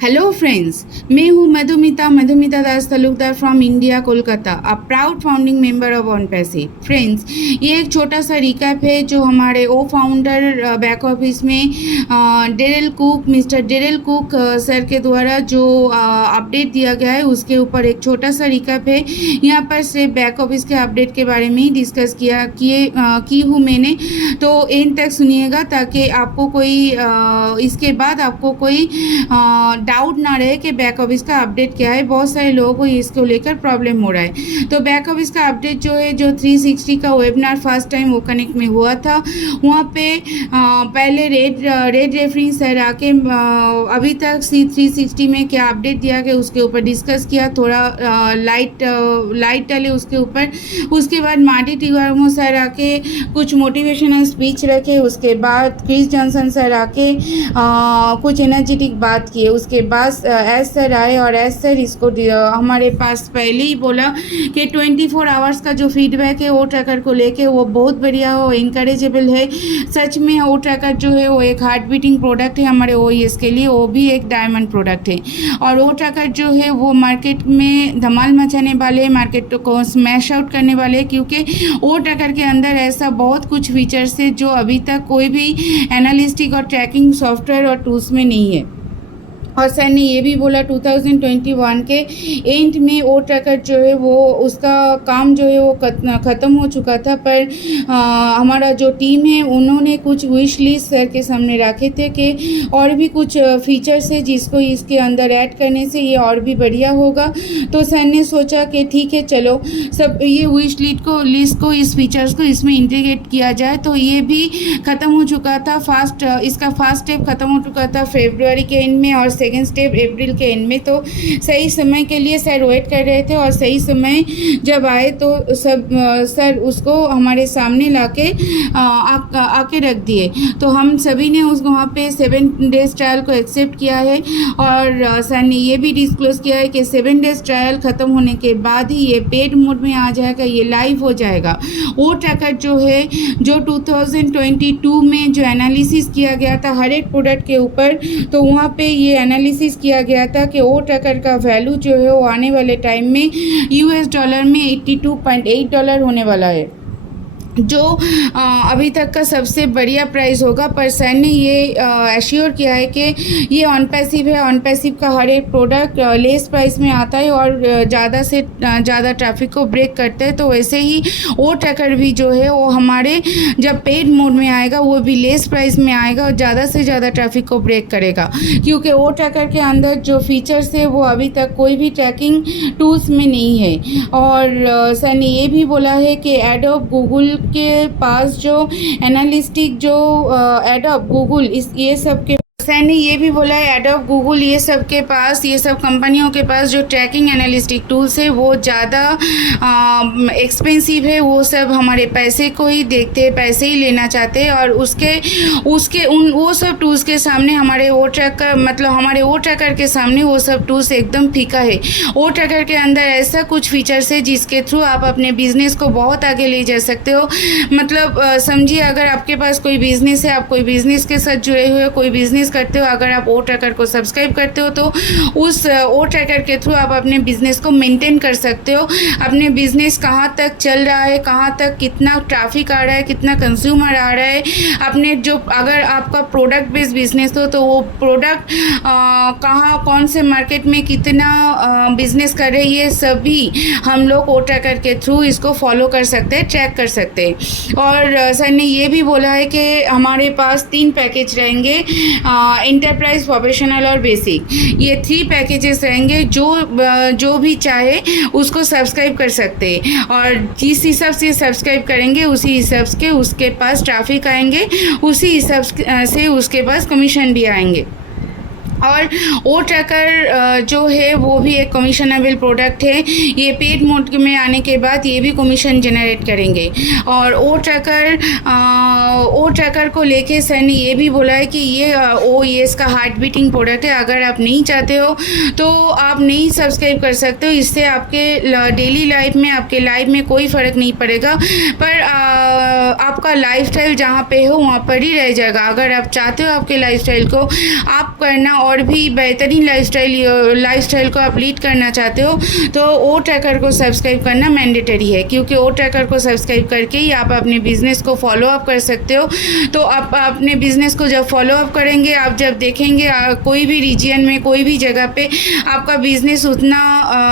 Hello friends, मैं हूँ Madhumita Das Talukdar from India Kolkata, a proud founding member of OnPassive. Friends, ये एक छोटा सा रिकैप है जो हमारे फाउंडर बैक ऑफिस में मिस्टर डेरिल कुक सर के द्वारा जो अपडेट दिया गया है उसके ऊपर एक छोटा सा रिकैप है। यहाँ पर सिर्फ बैक ऑफिस के अपडेट के बारे में ही डिस्कस की हूँ मैंने, तो एंड तक सुनिएगा ताकि आपको कोई इसके बाद आपको कोई डाउट ना रहे कि बैक ऑफिस का अपडेट क्या है। बहुत सारे लोगों को इसको लेकर प्रॉब्लम हो रहा है। तो बैक ऑफिस का अपडेट जो है, जो 360 का वेबिनार फर्स्ट टाइम वो कनेक्ट में हुआ था, वहाँ पे पहले रेड रेफरिंग सर आके अभी तक C360 में क्या अपडेट दिया गया उसके ऊपर डिस्कस किया, थोड़ा लाइट डाले उसके ऊपर। उसके बाद मार्टी टिवारमो सर आके कुछ मोटिवेशनल स्पीच रखे। उसके बाद क्रिस जॉनसन सर आके कुछ एनर्जेटिक बात किए। उसके बाद एस सर आए और एस सर इसको हमारे पास पहले ही बोला कि 24 आवर्स का जो फीडबैक है वो ट्रैकर को लेके वो बहुत बढ़िया हो, इनकरेजेबल है। सच में वो ट्रैकर जो है वो एक हार्ट बीटिंग प्रोडक्ट है हमारे OES के लिए, वो भी एक डायमंड प्रोडक्ट है। और वो ट्रैकर जो है वो मार्केट में धमाल मचाने वाले, मार्केट को स्मैश आउट करने वाले, क्योंकि वो ट्रैकर के अंदर ऐसा बहुत कुछ फीचर्स है जो अभी तक कोई भी एनालिस्टिक और ट्रैकिंग सॉफ्टवेयर और टूल्स में नहीं है। और सर ने ये भी बोला 2021 के एंड में वो ट्रैकर जो है वो उसका काम जो है वो ख़त्म हो चुका था, पर हमारा जो टीम है उन्होंने कुछ विश लिस्ट सर के सामने रखे थे कि और भी कुछ फीचर्स है जिसको इसके अंदर ऐड करने से ये और भी बढ़िया होगा। तो सर ने सोचा कि ठीक है, चलो सब ये विश लिस्ट को इस फीचर्स को इसमें इंटीग्रेट किया जाए। तो ये भी ख़त्म हो चुका था, इसका फर्स्ट स्टेप ख़त्म हो चुका था फरवरी के एंड में और सेकेंड स्टेप अप्रैल के एंड में। तो सही समय के लिए सर वेट कर रहे थे और सही समय जब आए तो सर उसको हमारे सामने लाके आके रख दिए। तो हम सभी ने उसको वहाँ पे 7 डेज ट्रायल को एक्सेप्ट किया है और सर ने ये भी डिस्क्लोज किया है कि 7 डेज ट्रायल ख़त्म होने के बाद ही ये पेड मोड में आ जाएगा, ये लाइव हो जाएगा। वो ट्रैकर जो है जो 2022 में जो एनालिसिस किया गया था हर एक प्रोडक्ट के ऊपर, तो वहाँ पे ये एनालिसिस किया गया था कि वो ट्रैकर का वैल्यू जो है वो आने वाले टाइम में $82 में $82.8 होने वाला है, जो अभी तक का सबसे बढ़िया प्राइस होगा। पर सर ने ये एश्योर किया है कि ये ऑनपैसिव है, ऑनपैसिव का हर एक प्रोडक्ट लेस प्राइस में आता है और ज़्यादा से ज़्यादा ट्रैफिक को ब्रेक करते हैं। तो वैसे ही वो ट्रैकर भी जो है वो हमारे जब पेड मोड में आएगा वो भी लेस प्राइस में आएगा और ज़्यादा से ज़्यादा ट्रैफिक को ब्रेक करेगा, क्योंकि वो ट्रैकर के अंदर जो फीचर्स है वो अभी तक कोई भी ट्रैकिंग टूल्स में नहीं है। और सर ने ये भी बोला है कि एडोब गूगल के पास जो एनालिस्टिक जो एडोब गूगल ये सब के सर ने ये भी बोला है एडोब गूगल ये सब कंपनियों के पास जो ट्रैकिंग एनालिस्टिक टूल्स है वो ज़्यादा एक्सपेंसिव है। वो सब हमारे पैसे को ही देखते हैं, पैसे ही लेना चाहते हैं और वो सब टूल्स के सामने हमारे वो ट्रैकर के सामने वो सब टूल्स एकदम फीका है। वो ट्रैकर के अंदर ऐसा कुछ फीचर्स है जिसके थ्रू आप अपने बिजनेस को बहुत आगे ले जा सकते हो। मतलब समझिए, अगर आपके पास कोई बिजनेस है, आप कोई बिजनेस के साथ जुड़े हुए कोई बिजनेस करते हो, अगर आप ओ ट्रैकर को सब्सक्राइब करते हो तो उस ओ ट्रैकर के थ्रू आप अपने बिजनेस को मेंटेन कर सकते हो। अपने बिजनेस कहाँ तक चल रहा है, कहाँ तक कितना ट्रैफिक आ रहा है, कितना कंज्यूमर आ रहा है, अपने जो अगर आपका प्रोडक्ट बेस्ड बिजनेस हो तो वो प्रोडक्ट कौन से मार्केट में कितना बिजनेस कर रहे हैं, ये सभी हम लोग ओ ट्रैकर के थ्रू इसको फॉलो कर सकते हैं, ट्रैक कर सकते हैं। और सर ने ये भी बोला है कि हमारे पास 3 पैकेज रहेंगे, एंटरप्राइज, प्रोफेशनल और बेसिक। ये 3 पैकेजेस रहेंगे, जो भी चाहे उसको सब्सक्राइब कर सकते हैं और जिस हिसाब से सब्सक्राइब करेंगे उसी हिसाब से उसके पास ट्रैफिक आएंगे, उसी हिसाब से उसके पास कमीशन भी आएंगे। और वो ट्रैकर जो है वो भी एक कमीशनेबल प्रोडक्ट है। ये पेड मोड में आने के बाद ये भी कमीशन जनरेट करेंगे। और वो ट्रैकर को लेके सर ने ये भी बोला है कि ये OES का हार्ट बीटिंग प्रोडक्ट है। अगर आप नहीं चाहते हो तो आप नहीं सब्सक्राइब कर सकते हो, इससे आपके डेली लाइफ में, आपके लाइफ में कोई फ़र्क नहीं पड़ेगा, पर आपका लाइफस्टाइल जहाँ पे हो वहाँ पर ही रह जाएगा। अगर आप चाहते हो आपके लाइफस्टाइल को आप करना और भी बेहतरीन लाइफस्टाइल को आप लीड करना चाहते हो तो ओ ट्रैकर को सब्सक्राइब करना मैंडेटरी है, क्योंकि ओ ट्रैकर को सब्सक्राइब करके ही आप अपने बिज़नेस को फॉलो अप कर सकते हो। तो आप अपने बिज़नेस को जब फॉलो अप करेंगे, आप जब देखेंगे कोई भी रीजन में, कोई भी जगह पे आपका बिज़नेस उतना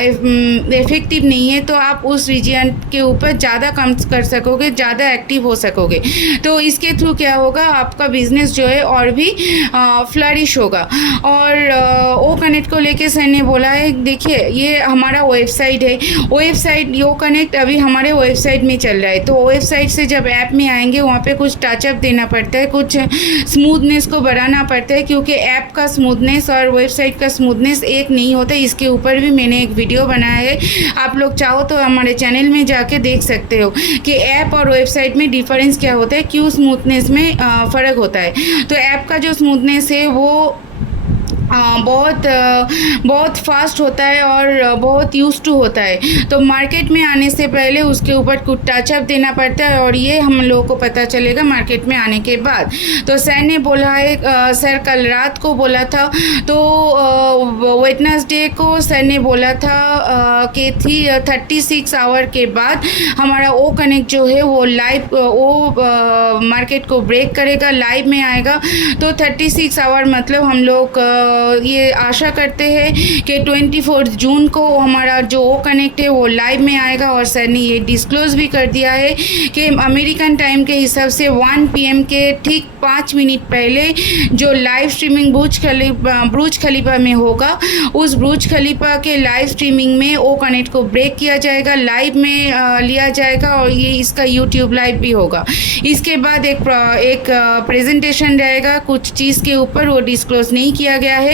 इफ़ेक्टिव नहीं है, तो आप उस रीजन के ऊपर ज़्यादा काम कर सकोगे, ज़्यादा एक्टिव हो सकोगे। तो इसके थ्रू क्या होगा, आपका बिज़नेस जो है और भी फ्लरिश होगा। और ओ कनेक्ट को लेके सर ने बोला है, देखिए ये हमारा वेबसाइट है, वेबसाइट यो कनेक्ट अभी हमारे वेबसाइट में चल रहा है। तो वेबसाइट से जब ऐप में आएंगे वहाँ पे कुछ टचअप देना पड़ता है, कुछ स्मूथनेस को बढ़ाना पड़ता है, क्योंकि ऐप का स्मूथनेस और वेबसाइट का स्मूथनेस एक नहीं होता। इसके ऊपर भी मैंने एक वीडियो बनाया है, आप लोग चाहो तो हमारे चैनल में जाके देख सकते हो कि ऐप और वेबसाइट में डिफरेंस क्या होता है, क्यों स्मूथनेस में फ़र्क होता है। तो ऐप का जो स्मूथनेस है वो बहुत फास्ट होता है और बहुत यूज टू होता है। तो मार्केट में आने से पहले उसके ऊपर कुछ टचअप देना पड़ता है, और ये हम लोगों को पता चलेगा मार्केट में आने के बाद। तो सर ने बोला है, सर कल रात को बोला था, तो वेडनेसडे को सर ने बोला था कि 36 आवर के बाद हमारा ओ कनेक्ट जो है वो लाइव मार्केट को ब्रेक करेगा, लाइव में आएगा। तो 36 आवर मतलब हम लोग ये आशा करते हैं कि 24 जून को हमारा जो ओ कनेक्ट है वो लाइव में आएगा। और सर ने ये डिस्क्लोज़ भी कर दिया है कि अमेरिकन टाइम के हिसाब से 1 PM के ठीक 5 मिनट पहले जो लाइव स्ट्रीमिंग बुर्ज खलीफा में होगा, उस बुर्ज खलीफा के लाइव स्ट्रीमिंग में ओ कनेक्ट को ब्रेक किया जाएगा, लाइव में लिया जाएगा, और ये इसका यूट्यूब लाइव भी होगा। इसके बाद एक प्रेजेंटेशन रहेगा कुछ चीज़ के ऊपर, वो डिस्क्लोज नहीं किया गया है।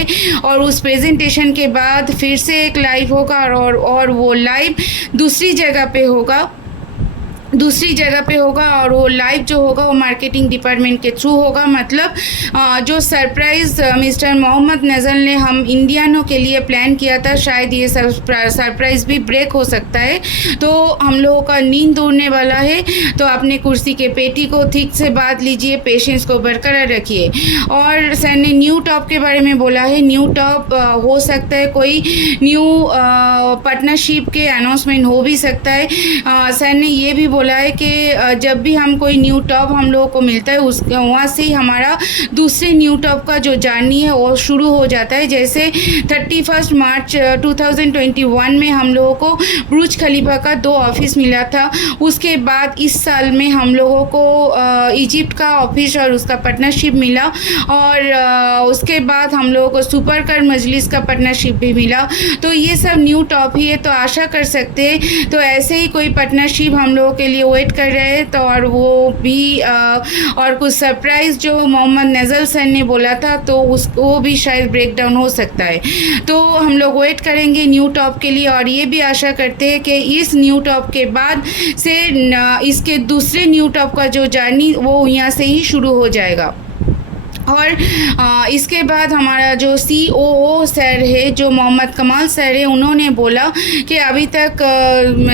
और उस प्रेजेंटेशन के बाद फिर से एक लाइव होगा, और वो लाइव दूसरी जगह पे होगा, और वो लाइव जो होगा वो मार्केटिंग डिपार्टमेंट के थ्रू होगा। मतलब जो सरप्राइज़ मिस्टर मोहम्मद नज़ल ने हम इंडियनों के लिए प्लान किया था, शायद ये सरप्राइज़ भी ब्रेक हो सकता है। तो हम लोगों का नींद उड़ने वाला है, तो अपने कुर्सी के पेटी को ठीक से बांध लीजिए, पेशेंस को बरकरार रखिए। और सर ने न्यू टॉप के बारे में बोला है, न्यू टॉप हो सकता है कोई न्यू पार्टनरशिप के अनाउंसमेंट हो भी सकता है। सर ने ये भी बोला है कि जब भी हम कोई न्यू टॉप हम लोगों को मिलता है, उस वहाँ से ही हमारा दूसरे न्यू टॉप का जो जर्नी है वो शुरू हो जाता है। जैसे 31 मार्च 2021 में हम लोगों को बुर्ज खलीफा का 2 ऑफिस मिला था। उसके बाद इस साल में हम लोगों को इजिप्ट का ऑफिस और उसका पार्टनरशिप मिला, और उसके बाद हम लोगों को सुपर कार मजलिस का पार्टनरशिप भी मिला। तो ये सब न्यू टॉप ही है, तो आशा कर सकते हैं तो ऐसे ही कोई पार्टनरशिप हम लोगों के लिए वेट कर रहे हैं। तो और वो भी और कुछ सरप्राइज़ जो मोहम्मद नज़ल सर ने बोला था, तो वो भी शायद ब्रेक डाउन हो सकता है। तो हम लोग वेट करेंगे न्यू टॉप के लिए, और ये भी आशा करते हैं कि इस न्यू टॉप के बाद से इसके दूसरे न्यू टॉप का जो जर्नी वो यहाँ से ही शुरू हो जाएगा। और इसके बाद हमारा जो COO सर है, जो मोहम्मद कमाल सर है, उन्होंने बोला कि अभी तक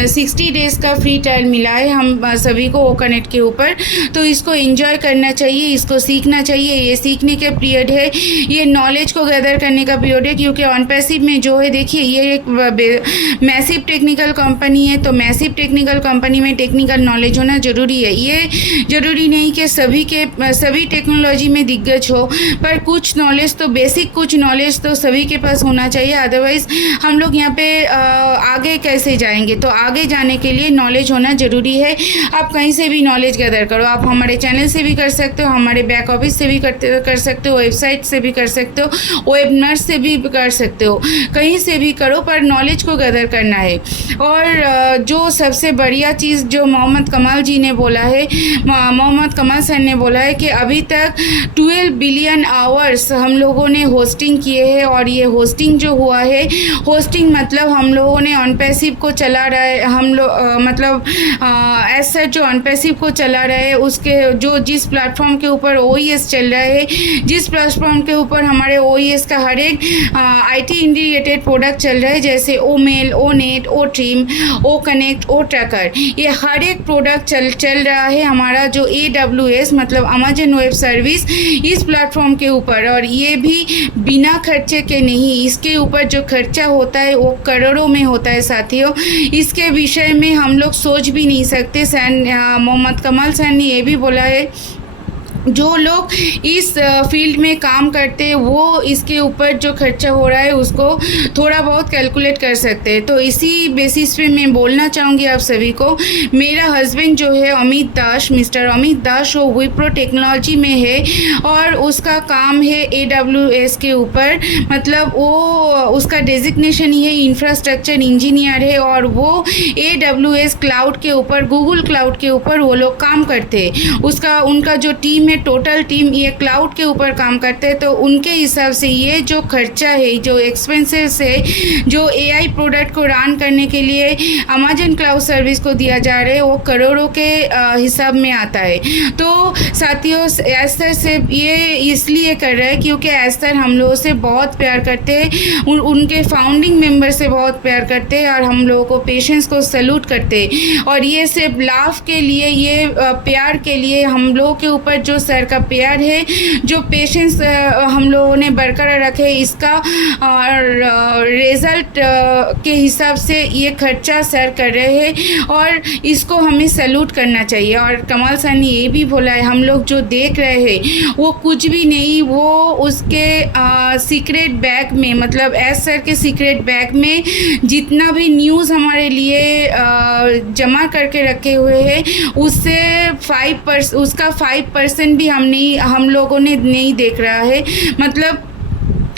60 डेज़ का फ्री ट्रायल मिला है हम सभी को ओ कनेक्ट के ऊपर। तो इसको एंजॉय करना चाहिए, इसको सीखना चाहिए। ये सीखने के पीरियड है, ये नॉलेज को गैदर करने का पीरियड है, क्योंकि ऑन पैसिव में जो है, देखिए ये एक मैसिव टेक्निकल कंपनी है। तो मैसिव टेक्निकल कंपनी में टेक्निकल नॉलेज होना ज़रूरी है। ये ज़रूरी नहीं कि सभी टेक्नोलॉजी में दिग्गज हो, पर कुछ नॉलेज तो बेसिक कुछ नॉलेज तो सभी के पास होना चाहिए। अदरवाइज़ हम लोग यहाँ पे आगे कैसे जाएंगे। तो आगे जाने के लिए नॉलेज होना ज़रूरी है। आप कहीं से भी नॉलेज गैदर करो, आप हमारे चैनल से भी कर सकते हो, हमारे बैक ऑफिस से भी कर सकते हो, वेबसाइट से भी कर सकते हो, वेबिनार से भी कर सकते हो, कहीं से भी करो, पर नॉलेज को गैदर करना है। और जो सबसे बढ़िया चीज़ जो मोहम्मद कमाल जी ने बोला है, मोहम्मद कमाल सर ने बोला है कि अभी तक 12 बिलियन आवर्स हम लोगों ने होस्टिंग किए हैं। और ये होस्टिंग जो हुआ है, होस्टिंग मतलब हम लोगों ने ऑन पैसिव को चला रहा है, हम लोग मतलब ऐसा जो ऑन पैसिव को चला रहा है, उसके जो जिस प्लेटफॉर्म के ऊपर OES चल रहा है, जिस प्लेटफॉर्म के ऊपर हमारे OES का हर एक IT इंटीग्रेटेड प्रोडक्ट चल रहा है, जैसे OMail, ONet, OTrim, O connect, O tracker, ये हर एक प्रोडक्ट चल रहा है। हमारा जो AWS मतलब अमेजन वेब सर्विस, इस इस प्लेटफॉर्म के ऊपर, और ये भी बिना खर्चे के नहीं, इसके ऊपर जो खर्चा होता है वो करोड़ों में होता है साथियों। इसके विषय में हम लोग सोच भी नहीं सकते। मोहम्मद कमाल सर ने ये भी बोला है, जो लोग इस फील्ड में काम करते हैं वो इसके ऊपर जो खर्चा हो रहा है उसको थोड़ा बहुत कैलकुलेट कर सकते हैं। तो इसी बेसिस पे मैं बोलना चाहूँगी आप सभी को, मेरा हस्बैंड जो है अमित दास, मिस्टर अमित दास, वो विप्रो टेक्नोलॉजी में है और उसका काम है AWS के ऊपर, मतलब वो उसका डेजिग्नेशन ही है इंफ्रास्ट्रक्चर इंजीनियर है, और वो AWS क्लाउड के ऊपर, गूगल क्लाउड के ऊपर वो लोग काम करते हैं। उनका जो टीम, टोटल टीम ये क्लाउड के ऊपर काम करते हैं। तो उनके हिसाब से ये जो खर्चा है, जो एक्सपेंसेस है, जो AI प्रोडक्ट को रन करने के लिए अमेजन क्लाउड सर्विस को दिया जा रहा है, वो करोड़ों के हिसाब में आता है। तो साथियों, एस्तर से ये इसलिए कर रहे हैं क्योंकि एस्तर हम लोगों से बहुत प्यार करते हैं, उनके फाउंडिंग मेंबर से बहुत प्यार करते हैं, और हम लोगों को पेशेंस को सैल्यूट करते हैं। और ये सिर्फ लाभ के लिए, ये प्यार के लिए, हम लोगों के ऊपर जो सर का प्यार है, जो पेशेंस हम लोगों ने बरकरार रखे, इसका रिजल्ट के हिसाब से ये खर्चा सर कर रहे हैं, और इसको हमें सैल्यूट करना चाहिए। और कमाल सर ने ये भी बोला है, हम लोग जो देख रहे हैं वो कुछ भी नहीं, वो उसके सीक्रेट बैग में, मतलब एस सर के सीक्रेट बैग में जितना भी न्यूज़ हमारे लिए जमा करके रखे हुए हैं, उससे 5% भी हम लोगों ने नहीं देख रहा है। मतलब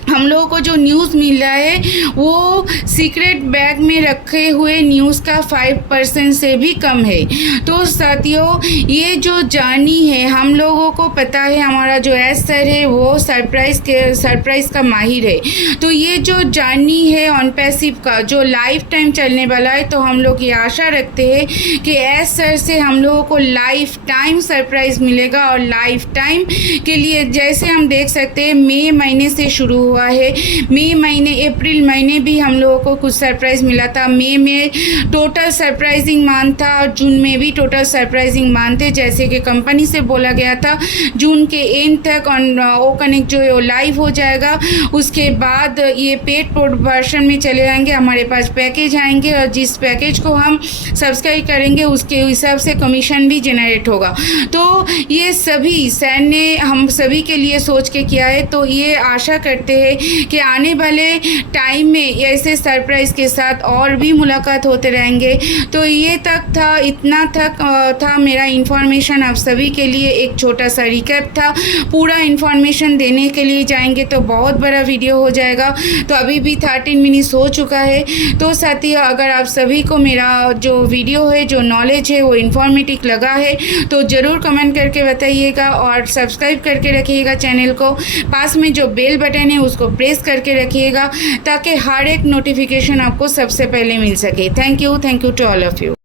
हम लोगों को जो न्यूज़ मिल रहा है वो सीक्रेट बैग में रखे हुए न्यूज़ का 5% से भी कम है। तो साथियों, ये जो जर्नी है, हम लोगों को पता है हमारा जो एस सर है वो सरप्राइज़ का माहिर है। तो ये जो जर्नी है ऑन पैसिव का, जो लाइफ टाइम चलने वाला है, तो हम लोग ये आशा रखते हैं कि एस सर से हम लोगों को लाइफ टाइम सरप्राइज़ मिलेगा। और लाइफ टाइम के लिए जैसे हम देख सकते हैं, मई महीने से शुरू हुआ है, मई महीने, अप्रैल महीने भी हम लोगों को कुछ सरप्राइज मिला था। मई में टोटल सरप्राइजिंग मंथ था, और जून में भी टोटल सरप्राइजिंग मंथ थे। जैसे कि कंपनी से बोला गया था जून के एंड तक ओ कनेक्ट जो है वो लाइव हो जाएगा। उसके बाद ये पेड वर्जन में चले जाएंगे, हमारे पास पैकेज आएंगे, और जिस पैकेज को हम सब्सक्राइब करेंगे उसके हिसाब से कमीशन भी जनरेट होगा। तो ये सभी सर ने हम सभी के लिए सोच के किया है। तो ये आशा करते हैं कि आने वाले टाइम में ऐसे सरप्राइज के साथ और भी मुलाकात होते रहेंगे। तो ये तक था, इतना तक था मेरा इन्फॉर्मेशन आप सभी के लिए। एक छोटा सा रिकैप था, पूरा इन्फॉर्मेशन देने के लिए जाएंगे तो बहुत बड़ा वीडियो हो जाएगा। तो अभी भी 13 मिनट्स हो चुका है। तो साथियों, अगर आप सभी को मेरा जो वीडियो है, जो नॉलेज है, वो इन्फॉर्मेटिव लगा है तो ज़रूर कमेंट करके बताइएगा, और सब्सक्राइब करके रखिएगा चैनल को। पास में जो बेल बटन है उसको प्रेस करके रखिएगा ताकि हर एक नोटिफिकेशन आपको सबसे पहले मिल सके। Thank you to all of you.